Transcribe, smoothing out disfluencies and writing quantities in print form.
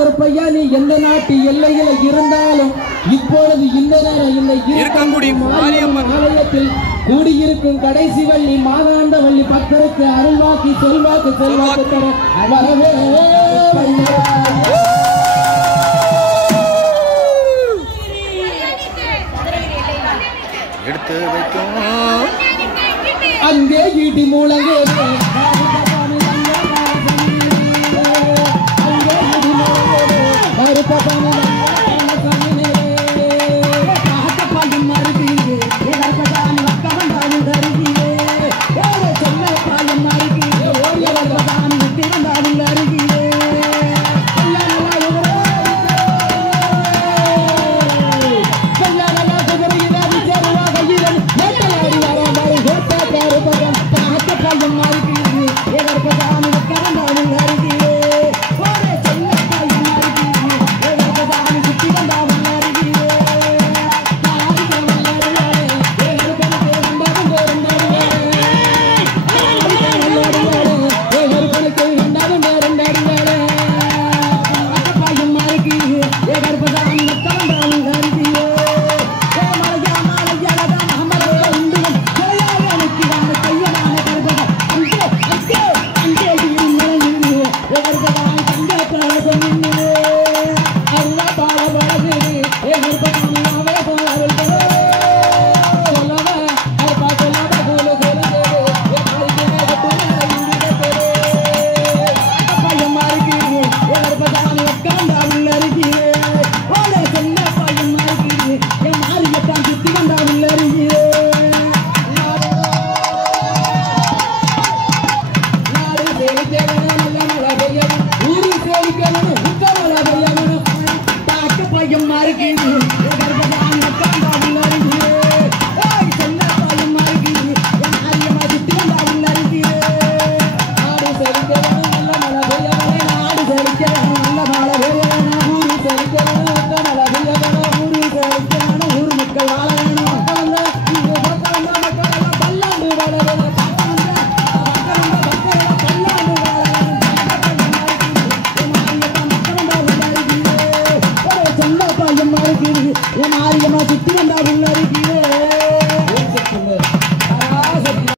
கருப்பையா நீ எந்த நாட்டு எல்லையில இருந்தாலும் இப்பொழுது இந்த நேரம் இந்த இருக்கங்குடி மாரியம்மன் ஆலயத்தில் கூடியிருக்கும் கடைசி வள்ளி மாதாண்ட வள்ளி பக்தருக்கு அருள்வாக்கி செல்வாக்கு செல்வாக்கு தர வரவே எடுத்து வைக்கும் அங்கே ஈட்டி மூலங்கே சுத்தி வந்தா